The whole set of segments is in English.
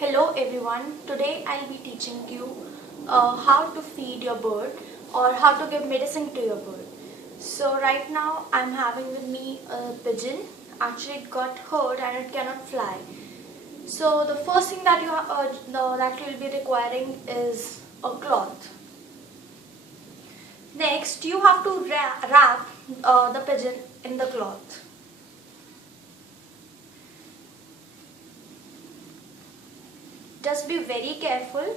Hello everyone, today I'll be teaching you how to feed your bird or how to give medicine to your bird. So right now I'm having with me a pigeon. Actually it got hurt and it cannot fly. So the first thing that you'll be requiring is a cloth. Next you have to wrap the pigeon in the cloth. Just be very careful.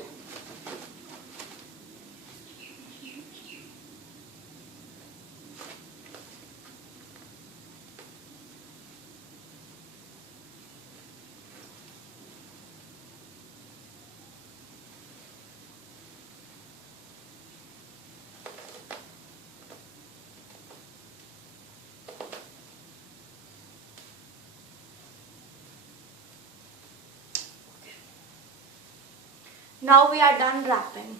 Now we are done wrapping.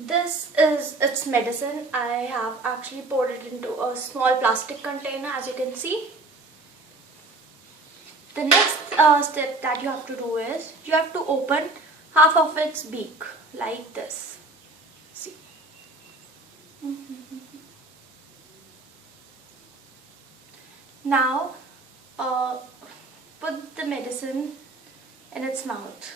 This is its medicine. I have actually poured it into a small plastic container, as you can see. The next step that you have to do is you have to open half of its beak like this. See. Now put the medicine in its mouth.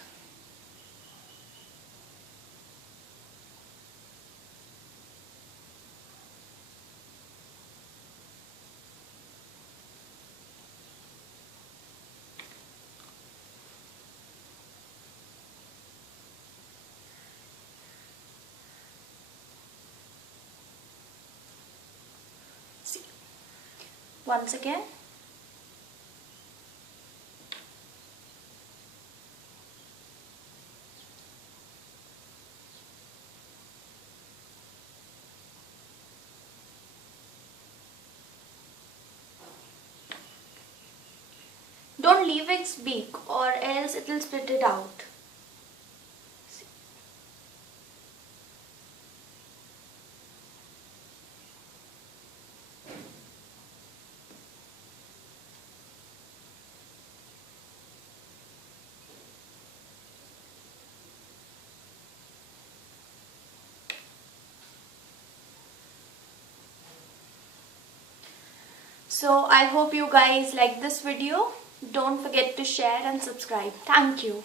See. Once again. Don't leave its beak or else it will spit it out. See. So I hope you guys like this video. Don't forget to share and subscribe. Thank you.